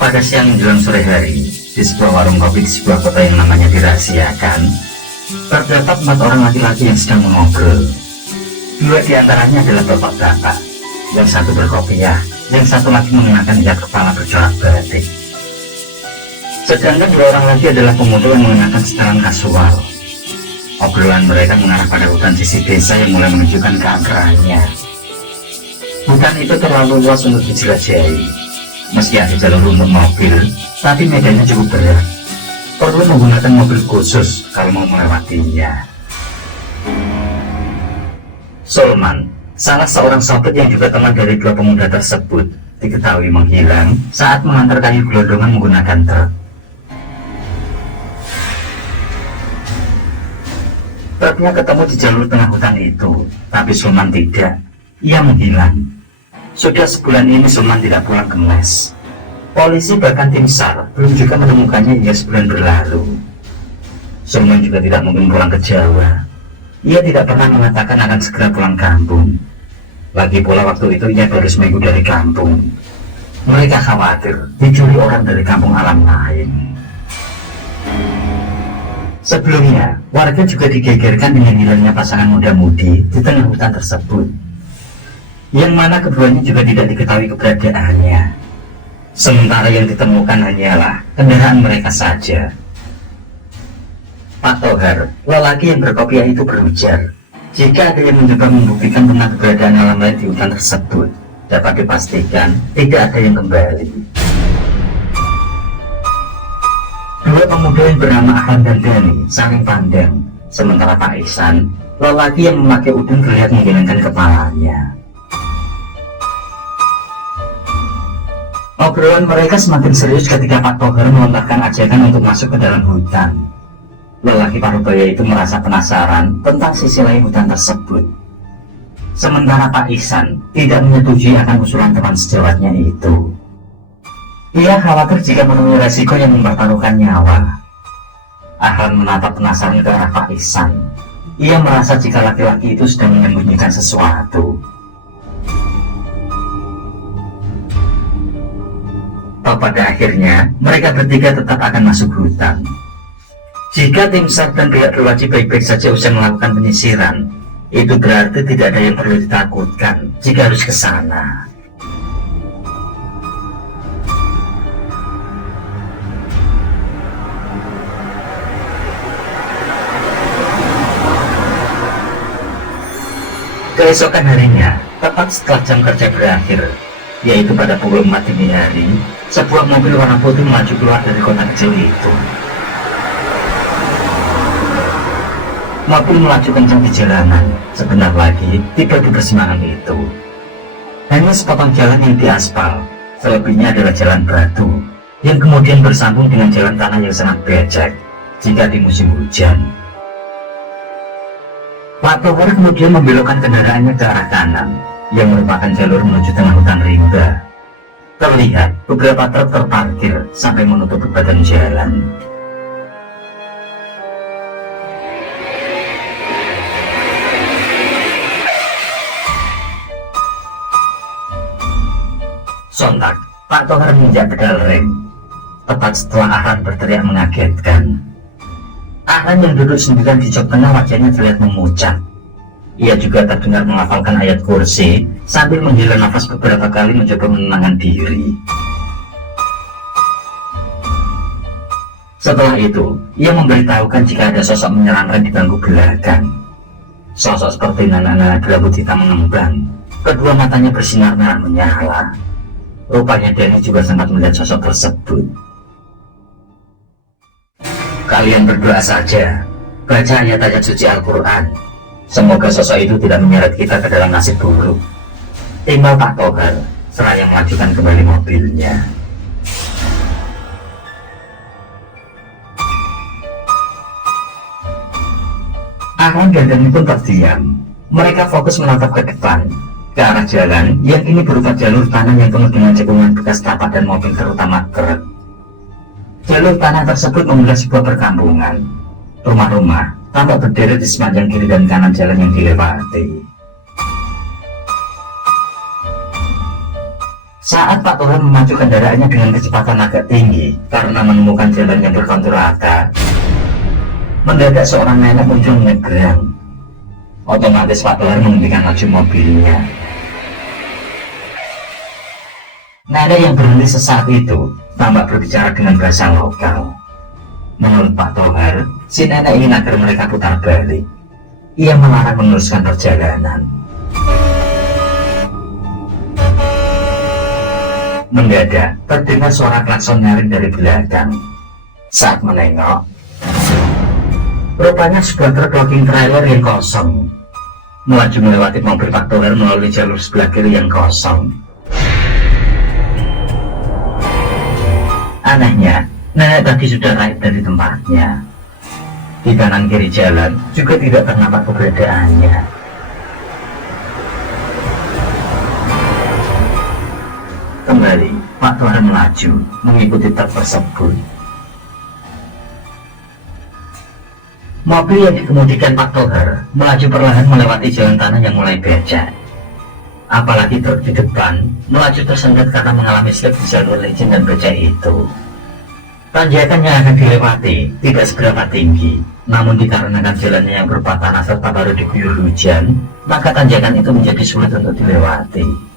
Pada siang menjelang sore hari, di sebuah warung kopi di sebuah kota yang namanya dirahasiakan, terdapat 4 orang laki-laki yang sedang mengobrol. 2 di antaranya adalah bapak-bapak, yang satu berkopiah, yang satu lagi mengenakan ikat kepala bercorak batik. Sedangkan 2 orang lagi adalah pemuda yang mengenakan setelan kasual. Obrolan mereka mengarah pada hutan sisi desa yang mulai menunjukkan keangkerannya. Hutan itu terlalu luas untuk dijelajahi. Meski ada jalur untuk mobil, tapi medannya cukup berat. Perlu menggunakan mobil khusus kalau mau melewatinya. Solman, salah seorang sopir yang juga teman dari 2 pemuda tersebut, diketahui menghilang saat mengantar kayu gelondongan menggunakan truk. Truknya ketemu di jalur tengah hutan itu, tapi Sulman tidak. Ia menghilang. Sudah sebulan ini Sulman tidak pulang ke mes. Polisi bahkan tim SAR belum juga menemukannya hingga sebulan berlalu. Sulman juga tidak mungkin pulang ke Jawa. Ia tidak pernah mengatakan akan segera pulang kampung. Lagi pula waktu itu ia baru seminggu dari kampung. Mereka khawatir dicuri orang dari kampung alam lain. Sebelumnya, warga juga digegerkan dengan hilangnya pasangan muda-mudi di tengah hutan tersebut, yang mana keduanya juga tidak diketahui keberadaannya. Sementara yang ditemukan hanyalah kendaraan mereka saja. Pak Tohar, lelaki yang berkopiah itu berujar, jika ada yang mencoba membuktikan tentang keberadaan alam lain di hutan tersebut, dapat dipastikan tidak ada yang kembali. 2 pemuda yang bernama Ahlan dan Dani saling pandang, sementara Pak Ihsan, lelaki yang memakai udun terlihat menggelengkan kepalanya. Obrolan mereka semakin serius ketika Pak Tohar melontarkan ajakan untuk masuk ke dalam hutan. Lelaki Parubaya itu merasa penasaran tentang sisi lain hutan tersebut. Sementara Pak Ihsan tidak menyetujui akan usulan teman sejawatnya itu. Ia khawatir jika menemui resiko yang mempertaruhkan nyawa. Ahlan menatap penasaran ke arah Pak Ihsan. Ia merasa jika laki-laki itu sedang menyembunyikan sesuatu. Pada akhirnya, mereka bertiga tetap akan masuk hutan. Jika tim SAR dan pihak berwajib baik-baik saja usai melakukan penyisiran, itu berarti tidak ada yang perlu ditakutkan jika harus ke sana. Keesokan harinya, tepat setelah jam kerja berakhir, yaitu pada pukul 4 dini hari, sebuah mobil warna putih melaju keluar dari kota kecil itu. Mobil melaju kencang di jalanan, sebentar lagi tiba di persimpangan itu. Hanya sepotong jalan yang diaspal, selebihnya adalah jalan batu, yang kemudian bersambung dengan jalan tanah yang sangat becek jika di musim hujan. Pak Tohar kemudian membelokkan kendaraannya ke arah kanan, yang merupakan jalur menuju tengah hutan rimba. Terlihat beberapa truk terparkir sampai menutupi badan jalan. Sontak, Pak Tohar menginjak pedal rem. Tepat setelah Ahlan berteriak mengagetkan. Ahlan yang duduk sendirian di jok tengah wajahnya terlihat memucat. Ia juga terdengar menghafalkan ayat kursi sambil menghela nafas beberapa kali mencoba menenangkan diri. Setelah itu, ia memberitahukan jika ada sosok menyerang rem di bangku belakang. Sosok seperti anak-anak berambut hitam mengembang. Kedua matanya bersinar merah menyala. Rupanya Dani juga sempat melihat sosok tersebut. Kalian berdoa saja, baca ayat-ayat suci Al-Quran. Semoga sosok itu tidak menyeret kita ke dalam nasib buruk. Timbal Pak Tohar, seraya memajukan kembali mobilnya. Ahlan dan Dani pun terdiam. Mereka fokus menatap ke depan, ke arah jalan yang ini berupa jalur tanah yang penuh dengan cekungan bekas tapak dan mobil terutama truk. Jalur tanah tersebut membelah sebuah perkampungan. Rumah-rumah tampak berderet di sepanjang kiri dan kanan jalan yang dilewati. Saat Pak Tohar memacu kendaraannya dengan kecepatan agak tinggi karena menemukan jalan yang berkontur rata, mendadak seorang nenek muncul menyeberang. Otomatis Pak Tohar menghentikan laju mobilnya. Nenek yang berhenti sesaat itu tampak berbicara dengan bahasa lokal. Menurut Pak Tohar, si nenek ingin agar mereka putar balik. Ia melarang meneruskan perjalanan. Mendadak terdengar suara klakson nyaring dari belakang. Saat menengok, rupanya sebuah truk walking trailer yang kosong melaju melewati mobil Pak Tohar melalui jalur sebelah kiri yang kosong. Anehnya, nenek tadi sudah naik dari tempatnya. Di kanan kiri jalan juga tidak ternampak keberadaannya. Kembali, Pak Tohar melaju mengikuti truk tersebut. Mobil yang dikemudikan Pak Tohar melaju perlahan melewati jalan tanah yang mulai becek. Apalagi truk di depan melaju tersendat karena mengalami slip di jalur licin dan becek itu. Tanjakan yang akan dilewati tidak seberapa tinggi, namun dikarenakan jalannya yang berupa tanah serta baru diguyur hujan, maka tanjakan itu menjadi sulit untuk dilewati.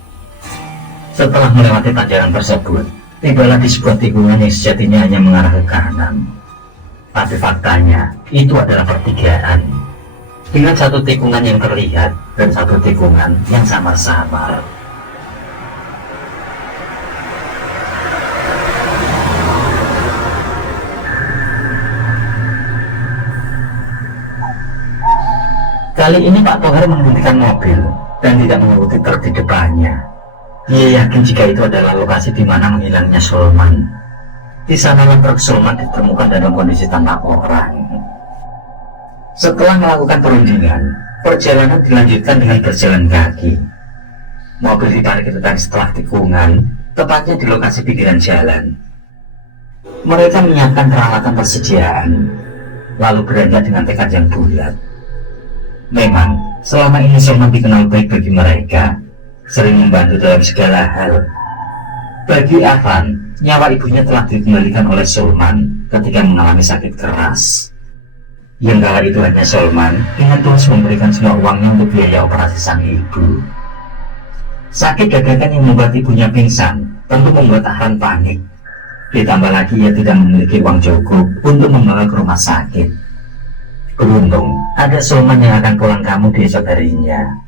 Setelah melewati tanjakan tersebut, tibalah di sebuah tikungan yang sejatinya hanya mengarah ke kanan. Tapi faktanya, itu adalah pertigaan. Dengan satu tikungan yang terlihat dan satu tikungan yang samar-samar. Kali ini Pak Tohar menghentikan mobil dan tidak mengikuti truk di depannya. Ia yakin jika itu adalah lokasi di mana menghilangnya Sulman. Di sanalah truk Sulman ditemukan dalam kondisi tanpa orang. Setelah melakukan perundingan, perjalanan dilanjutkan dengan berjalan kaki. Mobil ditarik ke depan setelah tikungan, tepatnya di lokasi pinggiran jalan. Mereka menyiapkan peralatan persediaan, lalu berangkat dengan tekad yang bulat. Memang, selama ini Sulman dikenal baik bagi mereka, sering membantu dalam segala hal. Bagi Afan, nyawa ibunya telah dikembalikan oleh Sulman ketika mengalami sakit keras. Yang kala itu hanya Sulman dengan tulus memberikan semua uangnya untuk biaya operasi sang ibu. Sakit dadakan yang membuat ibunya pingsan tentu membuat Afan panik. Ditambah lagi ia tidak memiliki uang cukup untuk membawa ke rumah sakit. Beruntung ada Sulman yang akan pulang kampung di esok harinya.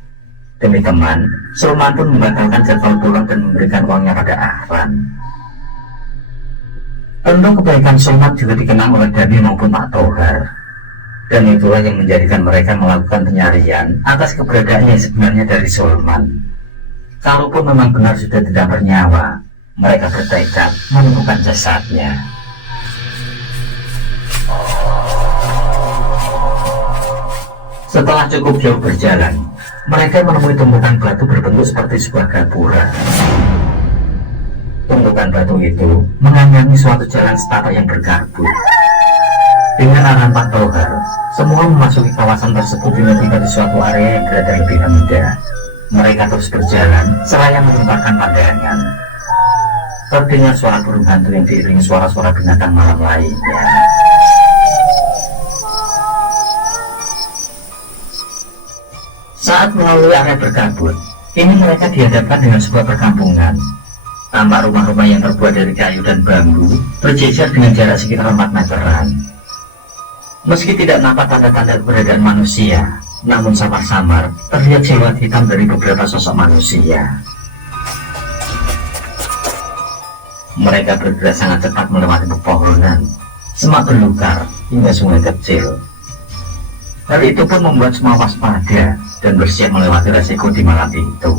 Demi teman, Sulman pun membatalkan jadwal pulang dan memberikan uangnya pada Afan. Tentu kebaikan Sulman juga dikenang oleh Dani maupun Pak Tohar. Dan itulah yang menjadikan mereka melakukan penyarian atas keberadaan yang sebenarnya dari Sulman. Kalaupun memang benar sudah tidak bernyawa, mereka bertekad menemukan jasadnya. Setelah cukup jauh berjalan, mereka menemui tumpukan batu berbentuk seperti sebuah gapura. Tumpukan batu itu menganyangi suatu jalan setapak yang berkabut. Dengan arahan Pak Tohar, semua memasuki kawasan tersebut dengan tiba di suatu area yang berada lebih rendah. Mereka terus berjalan, seraya melupakan pandangan. Terdengar suara burung hantu yang diiringi suara-suara binatang malam lainnya. Saat melalui area berkabut, ini mereka dihadapkan dengan sebuah perkampungan. Tampak rumah-rumah yang terbuat dari kayu dan bambu berjejer dengan jarak sekitar 4 meteran. Meski tidak nampak tanda-tanda keberadaan manusia, namun samar-samar terlihat siluet hitam dari beberapa sosok manusia. Mereka bergerak sangat cepat melewati pepohonan, semak belukar, hingga sungai kecil. Hal itu pun membuat semua waspada dan bersiap melewati resiko di malam itu.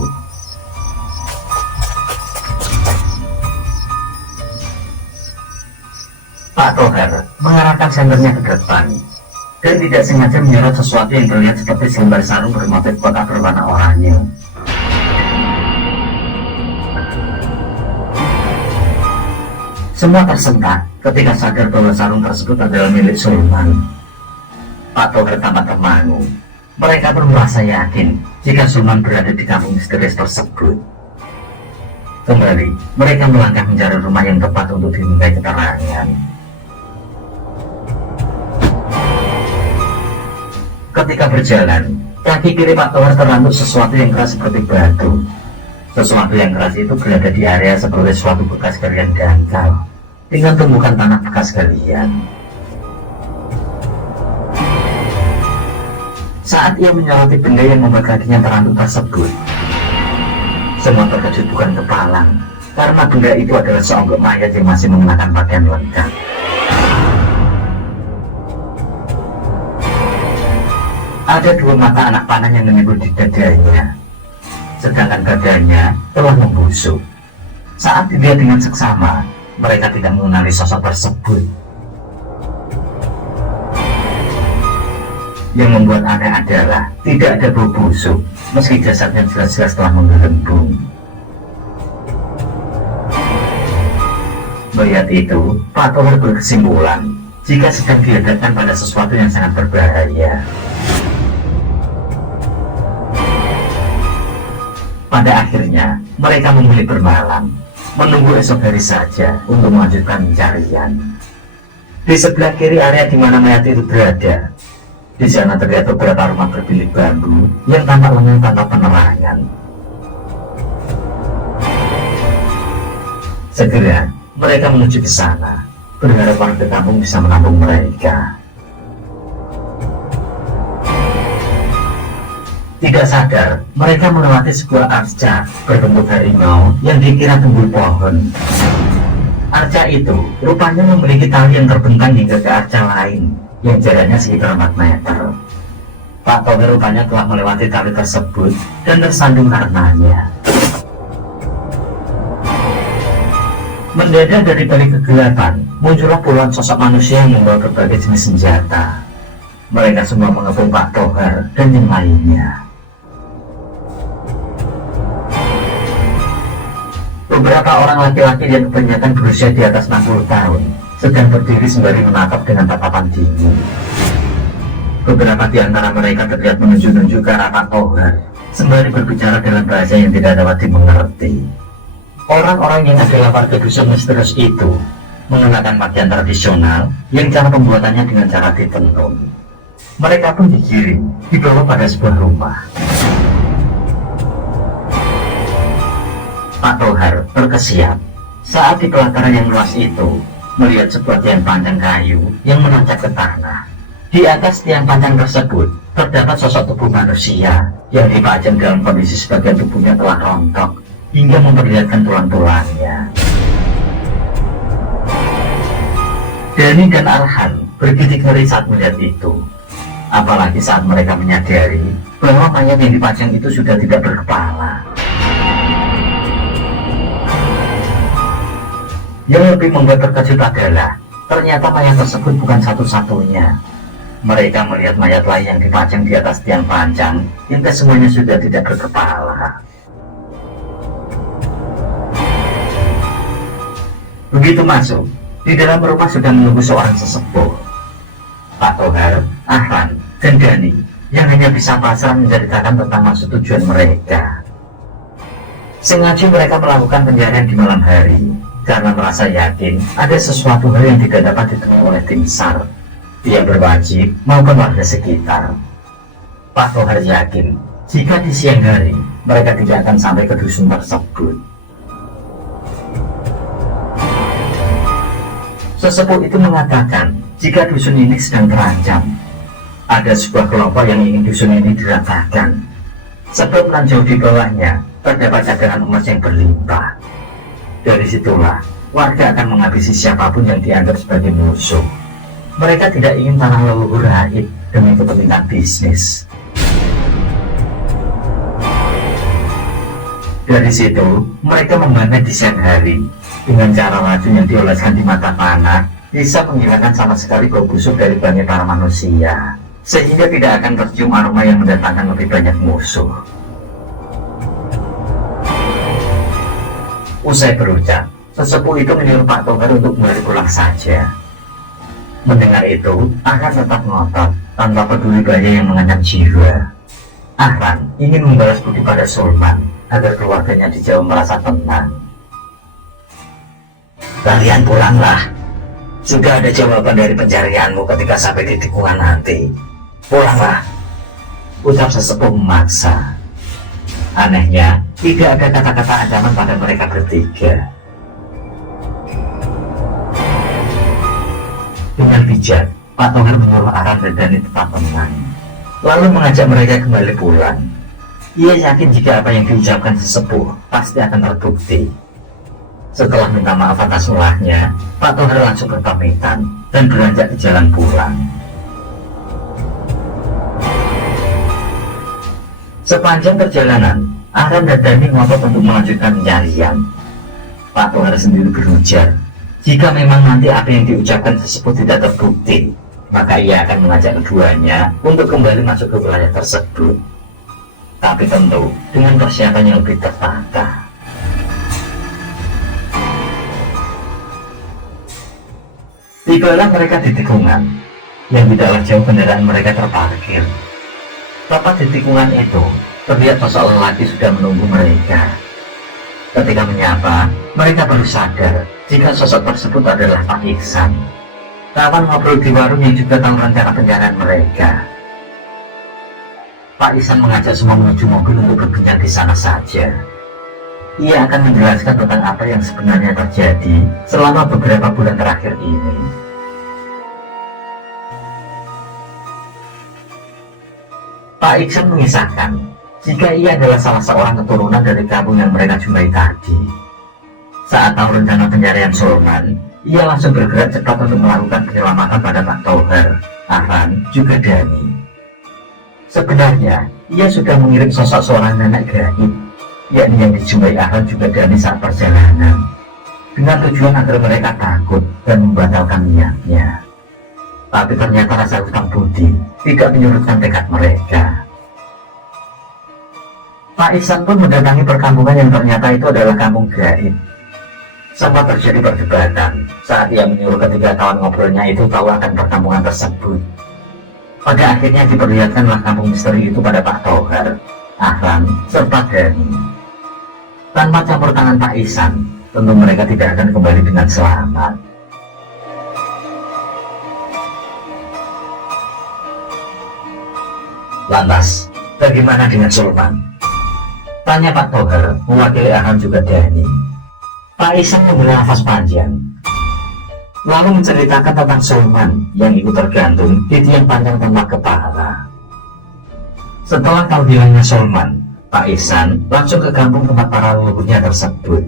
Pak Tohar mengarahkan sendernya ke depan dan tidak sengaja menyorot sesuatu yang terlihat seperti selembar sarung bermotif kotak berwarna oranye. Semua tersentak ketika sadar bahwa sarung tersebut adalah milik Sulman. Pak Tohar tampak termangu. Mereka pun merasa yakin jika Sulman berada di kampung misterius tersebut. Kembali, mereka melangkah mencari rumah yang tepat untuk dimintai keterangan. Ketika berjalan, kaki kiri Pak Tohar terlantuk sesuatu yang keras seperti batu. Sesuatu yang keras itu berada di area seperti suatu bekas galian dangkal dengan tumbukan tanah bekas galian. Saat ia menyoroti benda yang membuat kakinya terlantuk tersebut, semua terkejut bukan kepalang, karena benda itu adalah seonggok mayat yang masih mengenakan pakaian lengkap. Ada dua mata anak panah yang menyembul di dadanya, sedangkan badannya telah membusuk. Saat dilihat dengan seksama, mereka tidak mengenali sosok tersebut. Yang membuat aneh adalah tidak ada bau busuk, meski jasadnya jelas-jelas telah menggelembung. Melihat itu, Pak Tohar berkesimpulan jika sedang dihadapkan pada sesuatu yang sangat berbahaya. Pada akhirnya, mereka memilih bermalam, menunggu esok hari saja untuk melanjutkan pencarian. Di sebelah kiri area di mana mayat itu berada, di sana terlihat beberapa rumah berbilik bambu yang tampak lengang tanpa penerangan. Segera, mereka menuju ke sana, berharap warga kampung bisa menampung mereka. Tidak sadar, mereka melewati sebuah arca berbentuk harimau yang dikira tumbuh pohon. Arca itu rupanya memiliki tali yang terbentang hingga ke arca lain yang jaraknya sekitar 4 meter. Pak Tohar rupanya telah melewati tali tersebut dan tersandung karenanya. Mendadak dari balik kegelapan, muncullah puluhan sosok manusia yang membawa berbagai jenis senjata. Mereka semua mengepung Pak Tohar dan yang lainnya. Beberapa orang laki-laki yang kebanyakan berusia di atas 60 tahun sedang berdiri sembari menatap dengan tatapan dingin. Beberapa di antara mereka terlihat menunjuk-nunjuk ke arah Pak Tohar sembari berbicara dalam bahasa yang tidak dapat dimengerti. Orang-orang yang adalah warga dusun misterius itu mengenakan pakaian tradisional yang cara pembuatannya dengan cara ditenun. Mereka pun digiring dibawa pada sebuah rumah. Pak Tohar berkesiap saat di pelataran yang luas itu melihat sebuah tiang panjang kayu yang menancap ke tanah. Di atas tiang panjang tersebut terdapat sosok tubuh manusia yang dipajang dalam kondisi sebagian tubuhnya telah rontok hingga memperlihatkan tulang-tulangnya. Dani dan Arhan bergidik ngeri saat melihat itu, apalagi saat mereka menyadari bahwa mayat yang dipajang itu sudah tidak berkepala. Yang lebih membuat terkejut adalah ternyata mayat tersebut bukan satu-satunya. Mereka melihat mayat lain yang dipajang di atas tiang panjang yang kesemuanya sudah tidak berkepala. Begitu masuk, di dalam rumah sudah menunggu seorang sesepuh. Pak Tohar, Arhan, dan Dani yang hanya bisa pasrah menceritakan tentang maksud tujuan mereka. Sengaja mereka melakukan pencarian di malam hari karena merasa yakin ada sesuatu hal yang tidak dapat ditemui oleh tim SAR, yang berwajib maupun warga sekitar. Pak Tohar yakin jika di siang hari mereka tidak akan sampai ke dusun tersebut. Sesepuh itu mengatakan jika dusun ini sedang terancam. Ada sebuah kelompok yang ingin dusun ini diratakan. Sebelum jauh di bawahnya terdapat cadangan emas yang berlimpah. Dari situlah warga akan menghabisi siapapun yang dianggap sebagai musuh. Mereka tidak ingin tanah leluhur raib demi kepentingan bisnis. Dari situ mereka membantah di siang hari dengan cara racun yang dioleskan di mata panah bisa menghilangkan sama sekali bau busuk dari banyak para manusia, sehingga tidak akan tercium aroma yang mendatangkan lebih banyak musuh. Usai berucap, sesepuh itu menyuruh Pak Tohar untuk kembali pulang saja. Mendengar itu, Arhan tetap ngotot tanpa peduli bahaya yang mengancam jiwa. Arhan ingin membalas budi pada Sulman agar keluarganya di Jawa merasa tenang. Kalian pulanglah. Sudah ada jawaban dari pencarianmu ketika sampai di tikungan nanti. Pulanglah, ucap sesepuh memaksa. Anehnya, tidak ada kata-kata ancaman pada mereka bertiga. Dengan bijak, Pak Tohir menyuruh Aran dan Dani tetap tenang, lalu mengajak mereka kembali pulang. Ia yakin jika apa yang diucapkan sesepuh pasti akan terbukti. Setelah minta maaf atas ulahnya, Pak Tohir langsung berpamitan dan beranjak ke jalan pulang. Sepanjang perjalanan, Aran dan Dani ngotot untuk melanjutkan pencarian. Pak Tohir sendiri berujar, jika memang nanti apa yang diucapkan sesepuh tidak terbukti, maka ia akan mengajak keduanya untuk kembali masuk ke wilayah tersebut. Tapi tentu dengan persiapan yang lebih tertata. Tibalah mereka di tikungan, yang tidaklah jauh kendaraan mereka terparkir. Tepat di tikungan itu, terlihat sosok lelaki sudah menunggu mereka. Ketika menyapa, mereka baru sadar jika sosok tersebut adalah Pak Iksan, kawan ngobrol di warung yang juga tahu rencana pencarian mereka. Pak Iksan mengajak semua menuju mobil untuk berbincang di sana saja. Ia akan menjelaskan tentang apa yang sebenarnya terjadi selama beberapa bulan terakhir ini. Pak Iksan mengisahkan jika ia adalah salah seorang keturunan dari kampung yang mereka jumpai tadi. Saat tahu rencana pencarian Sulman, ia langsung bergerak cepat untuk melakukan penyelamatan pada Pak Tohir, Aran, juga Dani. Sebenarnya, ia sudah mengirim sosok seorang nenek gaib, yakni yang dijumpai Aran juga Dani saat perjalanan, dengan tujuan agar mereka takut dan membatalkan niatnya. Tapi ternyata rasa hutang budi tidak menyurutkan tekad mereka. Pak Iksan pun mendatangi perkampungan yang ternyata itu adalah kampung gaib. Sempat terjadi perdebatan saat ia menyuruh ketiga kawan ngobrolnya itu tahu akan perkampungan tersebut. Pada akhirnya diperlihatkanlah kampung misteri itu pada Pak Tohir, Aran, serta Dani. Tanpa campur tangan Pak Iksan, tentu mereka tidak akan kembali dengan selamat. Lantas, bagaimana dengan Sulman? Tanya Pak Tohir, mewakili Aran juga Dani. Pak Iksan menghela nafas panjang, lalu menceritakan tentang Sulman yang ikut tergantung di tiang panjang tanpa kepala. Setelah tahu hilangnya Sulman, Pak Iksan langsung ke kampung tempat para leluhurnya tersebut.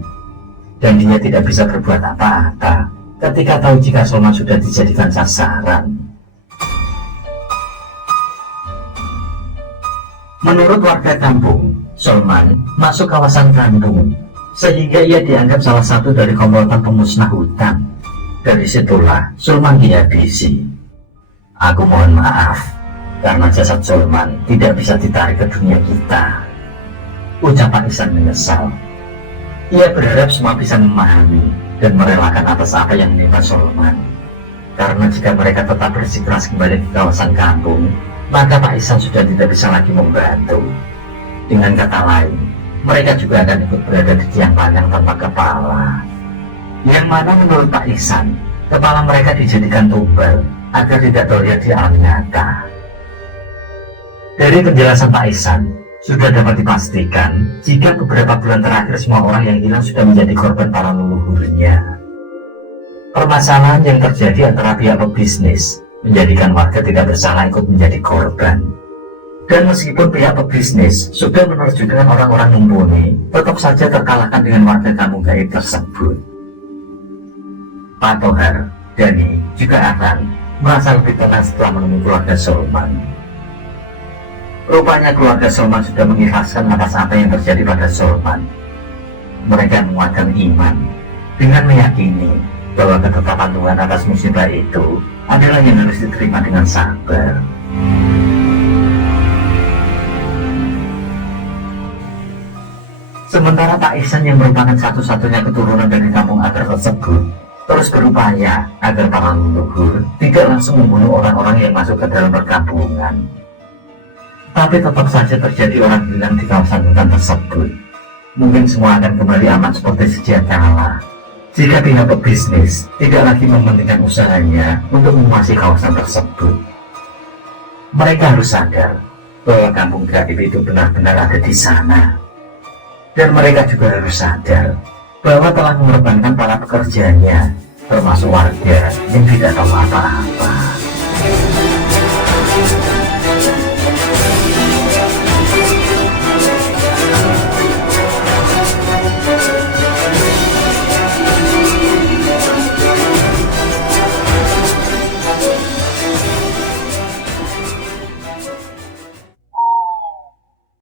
Dan dia tidak bisa berbuat apa-apa ketika tahu jika Sulman sudah dijadikan sasaran. Menurut warga kampung, Sulman masuk kawasan kampung, sehingga ia dianggap salah satu dari komplotan pemusnah hutan. Dari situlah Sulman dihabisi. Aku mohon maaf, karena jasad Sulman tidak bisa ditarik ke dunia kita, ucap Pak Iksan menyesal. Ia berharap semua bisa memahami dan merelakan atas apa yang menimpa Sulman. Karena jika mereka tetap bersikeras kembali ke kawasan kampung, maka Pak Iksan sudah tidak bisa lagi membantu. Dengan kata lain, mereka juga akan ikut berada di tiang panjang tanpa kepala. Yang mana menurut Pak Iksan, kepala mereka dijadikan tumbal agar tidak terlihat di alam nyata. Dari penjelasan Pak Iksan, sudah dapat dipastikan jika beberapa bulan terakhir semua orang yang hilang sudah menjadi korban para leluhurnya. Permasalahan yang terjadi antara pihak pebisnis menjadikan warga tidak bersalah ikut menjadi korban. Dan meskipun pihak pebisnis sudah menerjunkan orang-orang mumpuni, tetap saja terkalahkan dengan warga kampung gaib tersebut. Pak Tohir, Dani, juga Aran merasa lebih tenang setelah menemui keluarga Sulman. Rupanya keluarga Sulman sudah mengikhlaskan atas apa yang terjadi pada Sulman. Mereka menguatkan iman dengan meyakini bahwa ketetapan Tuhan atas musibah itu adalah yang harus diterima dengan sabar. Sementara Pak Iksan yang merupakan satu-satunya keturunan dari kampung agar tersebut terus berupaya agar para leluhur tidak langsung membunuh orang-orang yang masuk ke dalam perkampungan. Tapi tetap saja terjadi orang hilang di kawasan hutan tersebut. Mungkin semua akan kembali aman seperti sedia kala Jika pihak pebisnis tidak lagi mementingkan usahanya untuk menguasai kawasan tersebut, mereka harus sadar bahwa kampung kreatif itu benar-benar ada di sana. Dan mereka juga harus sadar bahwa telah mengorbankan para pekerjanya, termasuk warga yang tidak tahu apa-apa.